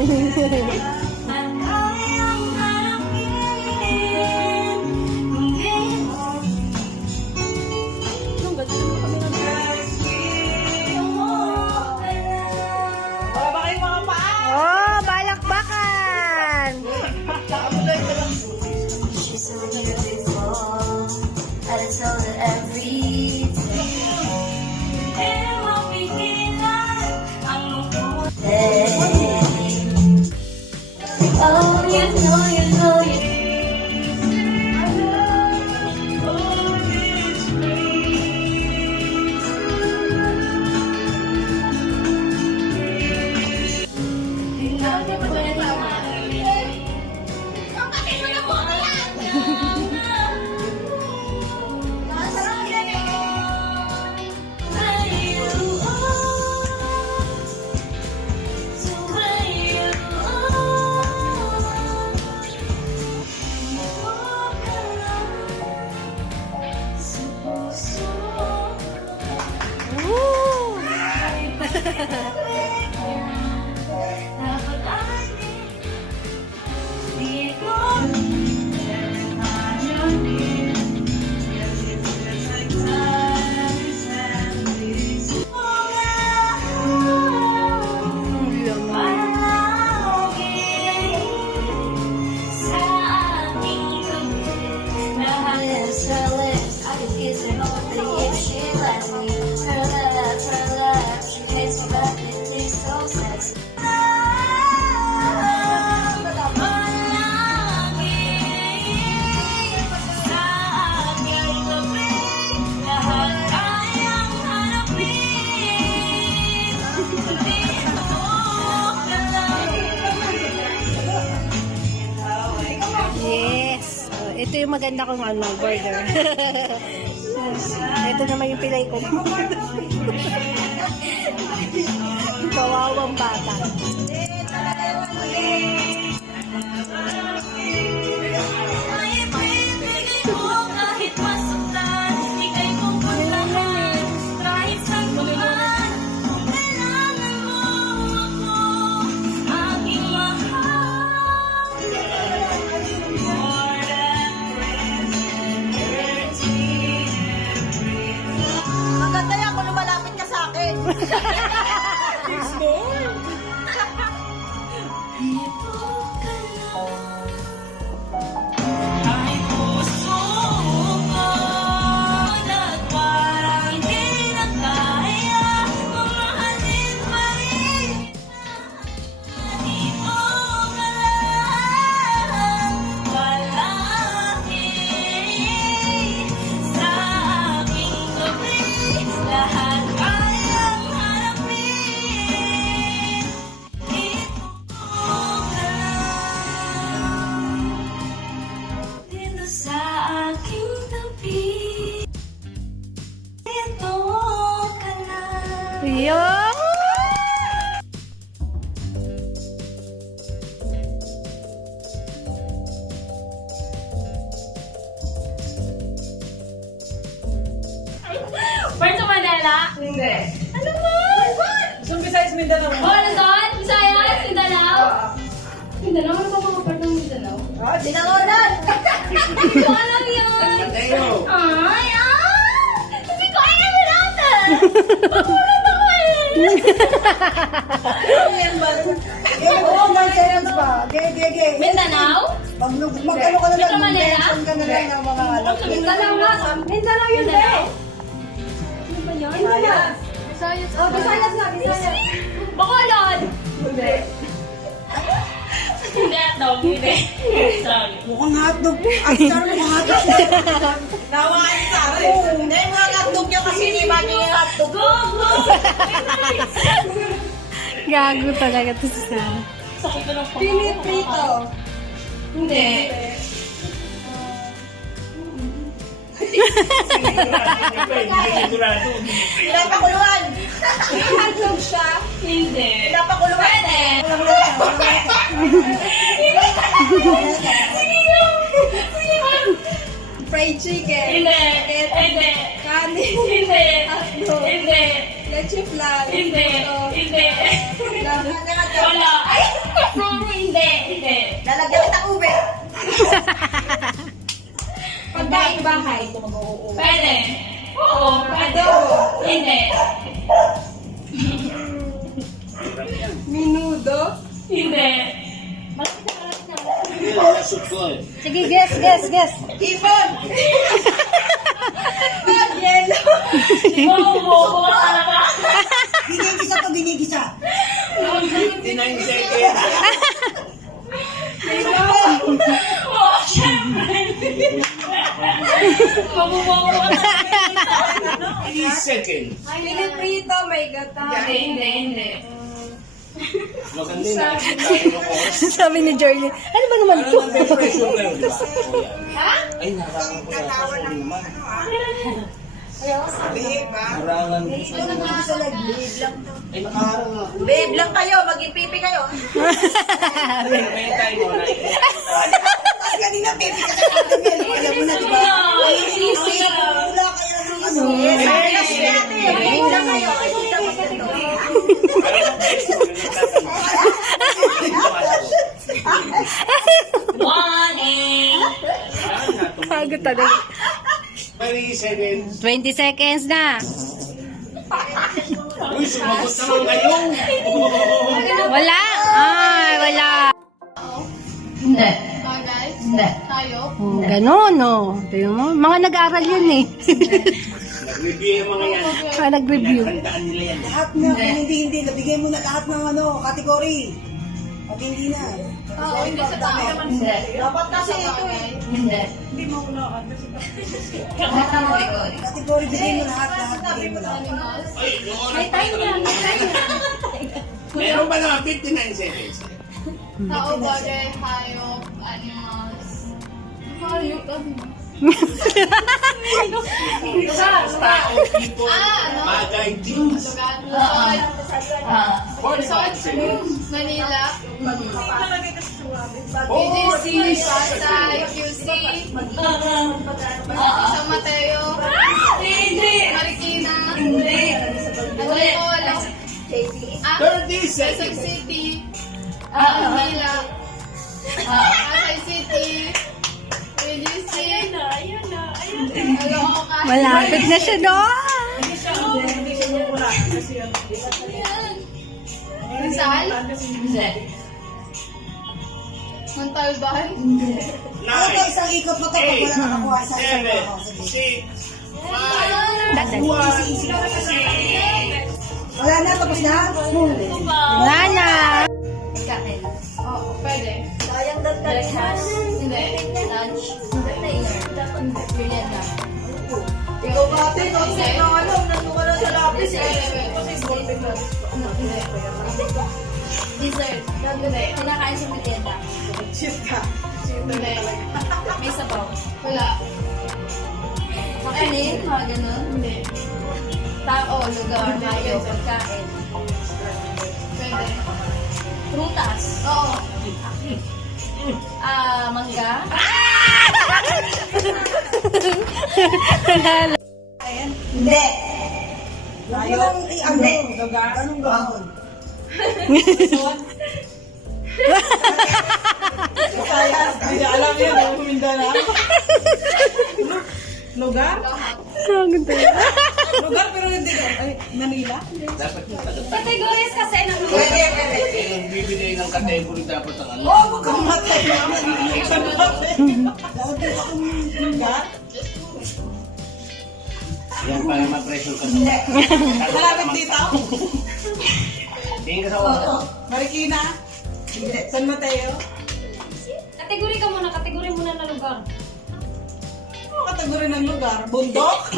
Oh, balakbakan! Oh, you know, you know, you Yes. Oh, ito yung maganda kong burger. Ito naman yung pilay ko. Kawawang bata. maganda yan kung lumalapit ka sa akin. Yung Part sa Manila? Hindi. Ano ba? So, besides Mindanao. Oh, Luzon? Visayas? Mindanao? Mindanao? Ano ba mga part ng Mindanao? Dinangonan! Hindi ko alam yun! Ay, hindi ko alam yun natin! Pakulat ako eh! Oo, maintenance pa. Ge. Mindanao? Mag-ano ka na lang, Metro Manila? mention ka na lang ng mga alam. Mindanao nga! Mindanao yun eh! Ano ba yun? Visayas. Visayas. Oh, Visayas nga, Visayas. Bacolod! Hindi. Hindi, dog. Hindi. Sorry. Mukhang hotdog. Ang sarap mo hotdog. Nawain sa akin. Hindi, mga hotdog nyo kasi di ba niyo yung hotdog? Go, go! gago talaga to si Sarah. Sakit ko ng Pilit prito. Hindi. Pinapakuluan. Hotdog siya. Hindi. Pinapakuluan. Fried chicken. Hindi. Hindi. Kanin. Hindi. Hotdog. Hindi. Leche flan. Hindi. Hindi. Wala. Wala. Lalagyan kita ube. Pagkain bahay. Pwede. Oo, pwede. Hindi. Minudo. Hindi. Sige, guess. Ipon. Yelo. Di ba umubo ka talaga? Ginigisa to, ginigisa. 59 seconds. Oo, syempre. Mabubuo ka talaga. 3 seconds. Piniprito, may gata. Hindi. Maganda na. Tayo ng oras. Sabi ni Jorlyn, ano ba naman to? Parang pressure kayo, di ba? Ha? Ay, narangan ko yata. Sorry naman. Bihig ba? Narangan ko. Ay, nakaharang ako. Babe lang kayo, mag-ipipi kayo. May time mo na. Kanina, baby ka sa alam mo na, di ba? Wala kayo ng ano. Babe lang kayo. Tapos ito. Morning! Pagod talaga. 20 seconds. 20 seconds na. Uy, sumagot naman kayo. Wala? Ay, wala. Hindi. Hindi. Oh, ganun, no. Tingnan mo. Mga nag-aaral yun eh. Nag-review yung mga yan. Nag-review. Tandaan nila yan. Lahat na, kung hindi, nabigay mo na lahat ng ano, category. Pag hindi na. Oo, hindi sa tao. Hindi. Dapat kasi ito eh. Hindi. Category, bigay mo lahat, bigay mo lahat. Ay, yung oras pa yun. Meron ba naman 59 seconds? Tao, bagay, hayop, animals. Hayop, Tao, people, bagay, things. 45 seconds. Manila. Oh, QC, Pasay, QC. San Mateo. Marikina. Antipolo. 30 Quezon seconds. City. Manila. Pasay City. UGC. Caloocan. Malapit na siya doon. Rizal? Hindi. Montalban? Ano to, isang ikot mo to, pag wala nakakuha, isang ikot 7, mo. Sige. 6, 5, 4, Wala na, tapos na? Wala na. Oo, pwede. Sayang dagdag. Hindi. Lunch? Hindi. Yun na. Ikaw ba ate, concept ng ano, nandun ka na sa lapis eh. Dessert? Hindi. Kinakain sa merienda? Shit ka. Hindi. May sabaw? Wala. Makanin? Mga ganun? Hindi. Tao, lugar, hayop, pagkain. Pwede. Prutas? Oo. Mangga? Hindi. Ayaw. Hindi. Anong gahon? Kaya, hindi alam yun, huminda na. Lugar? Pagod talaga. Lugar pero hindi ko. Ay, Manila? dapat yung tagat. Categories kasi ng Pwede, pwede. Yung bibigay ng category dapat ang ano. Oo, huwag kang matay. Lagi akong lugar. Yan para ma-pressure ka sa Malapit dito. Tingin ka sa oras. Marikina. San Mateo. Kategori ka muna, kategori muna na lugar. Ano kategori ng lugar? Bundok?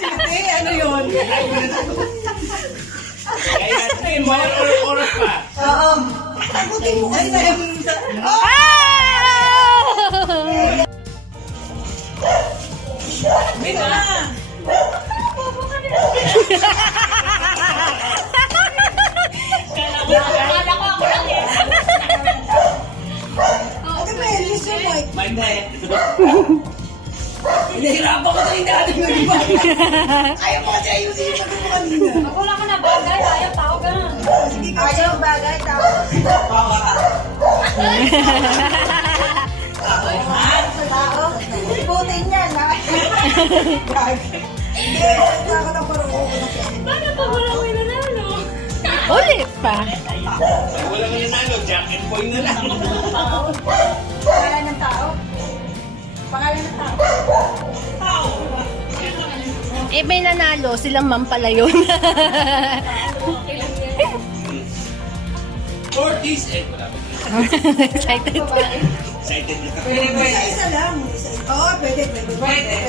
City? Ano yun? Kaya tingin mo oras pa. Oo. Takutin mo kasi sa... Oh! Bito na! Akala ko ako lang eh. Ate Mel, Mr. White. My bad. Hinahirapan ko sa hindi ating mag-iba. Ayaw mo kasi ayusin yung sagot mo kanina. Ako lang ka na bagay, ayaw tao ganun. Ayaw bagay, tapos. Tao. Ibutin yan, ha? Hindi, ako na parang ako na siya. Paano pag wala ko yung nanalo? Ulit pa. Ay, wala nga nanalo. Jack and Poy na lang. Pangalan ng tao. Pangalan ng tao. Eh, may nanalo. Silang ma'am pala yun. For this end. Wala ba? Excited. Excited na ka. Isa lang. Oo, pwede.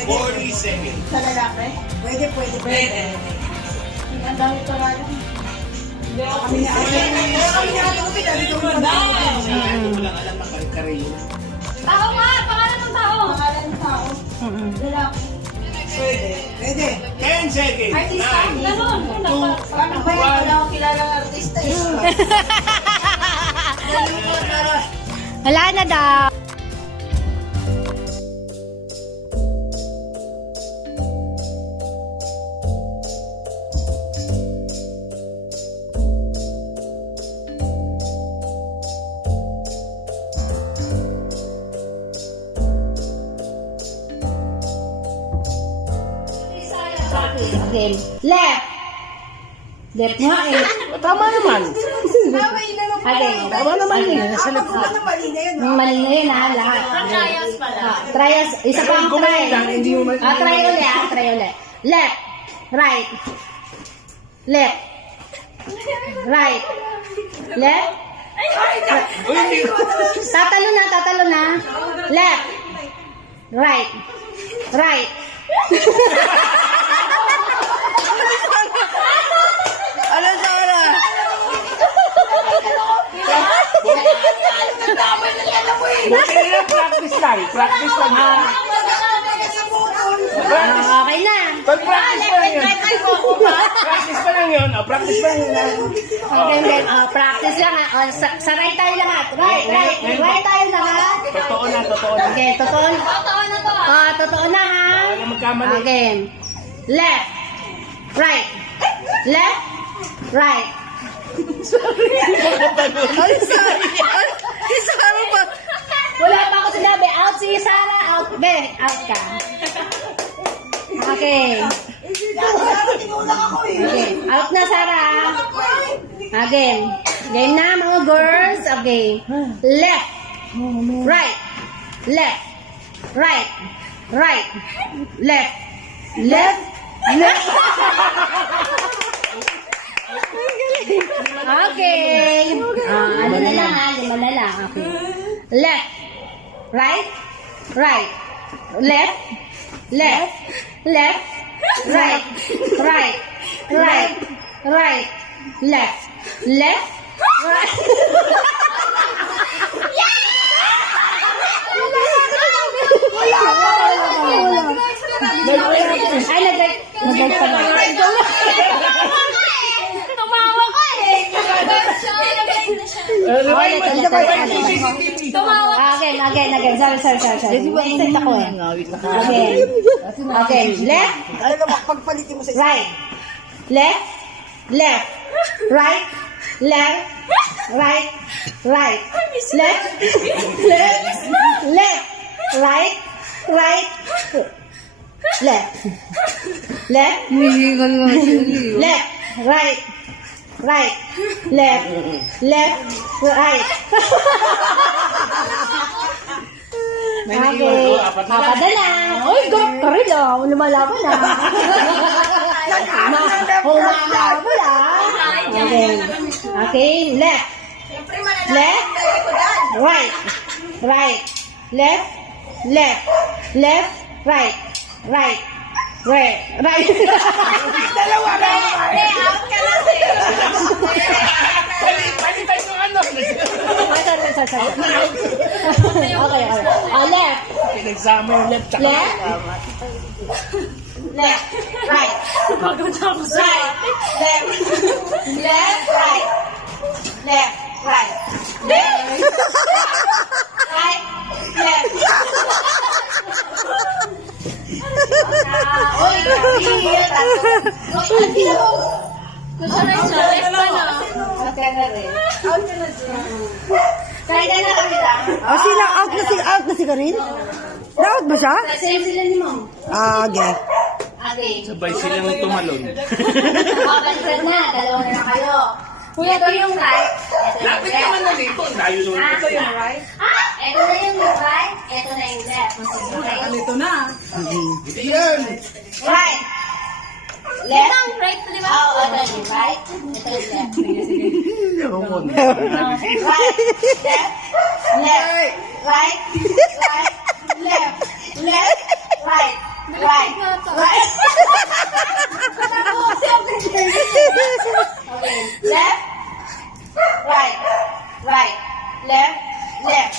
40 seconds. Sa lalaki? Pwede. Ang dami pa nga lang. Kami na ako pinalito mo na. Ano lang alam na kare-kare yun. Tao nga! Pangalan ng tao! Pangalan ng tao. Lalaki. Pwede. 10 seconds. Artista? 9. Ganon. Paano ba yan? Wala akong kilalang artista eh. Wala na daw. Okay. Left. Left nga eh. Tama naman. Okay. Tama naman eh. Mali na yun. Mali na yun ha, lahat. Trials pala. Trials. Isa pa ang try. Hindi mo man. Try ulit. Left. Right. Left. Right. Left. Tatalo na. Left. Right. Right. Ano sa wala? Buti na practice lang. Practice lang. Okay na. Pag-practice pa lang yun. Practice pa lang yun. Practice pa lang yun. Okay, then, practice lang ha. Sa right tayo lahat. Right tayo lahat. Totoo na. Okay, totoo. Totoo na to. Totoo na ha. Wala na magkamali. Okay. Left. Right. Left. Right. Wala pa ako sinabi. Out si Sarah. Out. Be, out ka. Okay. Okay. Out na, Sarah. Again. Game na, mga girls. Okay. Left. Right. Left. Right. Right. Left. Left. Left. Okay. Ano na lang ha? Lima na lang. Okay. Left. Right. Right. Left. Left. Left. Right. Right. Right. Right. Left. Left. Right. Ay, nag-like pa na. Tumawa ka eh. Tumawa. Again. Sorry. Wait ako eh. Again. Left. Ano naman, pagpalitin mo sa isa. Right. Left. Left. Right. Left. Right. Right. Left. Left. Left. Right. Right. Left. Left. Left. Right. Right. Left. Left. Right. Okay. Apat na lang. Uy, garap ka rin ah. Lumalaban ah. Humalaban ah. Okay. Okay. Left. Left. Right. Right. Left. Left. Left. Right. Right. Right. Right. Dalawa na. Out ka na Palitan yung ano. Sorry. Okay. Left. Pinagsama yung left tsaka Left. Left. Right. Right. Left. Left. Right. Left. Right. Left. Right. Left. Oy, Gusto na siya. Left pa na. Okay na rin. Side na kami lang. Oh, sila out na si Karin? Na-out ba siya? Same sila ni Mom. Ah, okay. Okay. Sabay silang tumalon. Baliktad na. Dalawa na lang kayo. Ito yung right. Ito yung Lapit left. naman na dito. Layo naman. Ito yung right. Ito na yung right. Ito na yung left. Okay. Ito na. Hindi yan. Right. Left. Ito ang right, di ba? Oo, ito yung right. Ito yung left. Right. Left. Left. Right. Right. Left. Left. Right. Right. Right. Okay. Left. Right. Right. Left. Left.